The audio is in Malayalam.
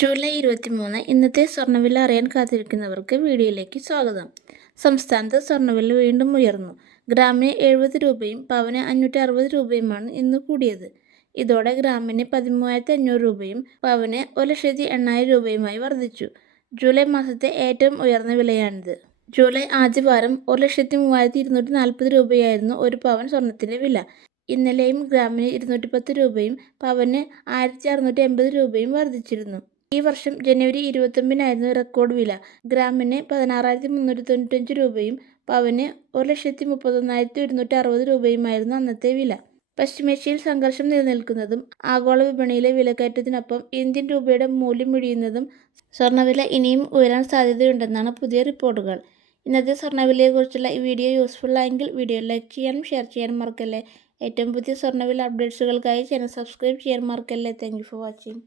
ജൂലൈ 23 ഇന്നത്തെ സ്വർണ്ണവില അറിയാൻ കാത്തിരിക്കുന്നവർക്ക് വീഡിയോയിലേക്ക് സ്വാഗതം. സംസ്ഥാനത്ത് സ്വർണ്ണവില വീണ്ടും ഉയർന്നു. ഗ്രാമിന് 70 രൂപയും പവന് 560 രൂപയുമാണ് ഇന്ന് കൂടിയത്. ഇതോടെ ഗ്രാമിന് 13,500 രൂപയും പവന് 1,80,000 രൂപയുമായി വർദ്ധിച്ചു. ജൂലൈ മാസത്തെ ഏറ്റവും ഉയർന്ന വിലയാണിത്. ജൂലൈ ആദ്യവാരം 1,03,240 രൂപയായിരുന്നു ഒരു പവൻ സ്വർണത്തിൻ്റെ വില. ഇന്നലെയും ഗ്രാമിന് 210 രൂപയും പവന് 1,680 രൂപയും വർദ്ധിച്ചിരുന്നു. ഈ വർഷം ജനുവരി 29 റെക്കോർഡ് വില. ഗ്രാമിന് 16,395 രൂപയും പവന് 1,31,260 രൂപയുമായിരുന്നു അന്നത്തെ വില. പശ്ചിമേഷ്യയിൽ സംഘർഷം നിലനിൽക്കുന്നതും ആഗോള വിപണിയിലെ വിലക്കയറ്റത്തിനൊപ്പം ഇന്ത്യൻ രൂപയുടെ മൂല്യം ഇടിയുന്നതും സ്വർണ്ണവില ഇനിയും ഉയരാൻ സാധ്യതയുണ്ടെന്നാണ് പുതിയ റിപ്പോർട്ടുകൾ. ഇന്നത്തെ സ്വർണ്ണവിലയെക്കുറിച്ചുള്ള ഈ വീഡിയോ യൂസ്ഫുൾ ആയെങ്കിൽ വീഡിയോ ലൈക്ക് ചെയ്യാനും ഷെയർ ചെയ്യാനും മറക്കല്ലേ. ഏറ്റവും പുതിയ സ്വർണ്ണവില അപ്ഡേറ്റ്സുകൾക്കായി ചാനൽ സബ്സ്ക്രൈബ് ചെയ്യാൻ മറക്കല്ലേ. Thank you for watching.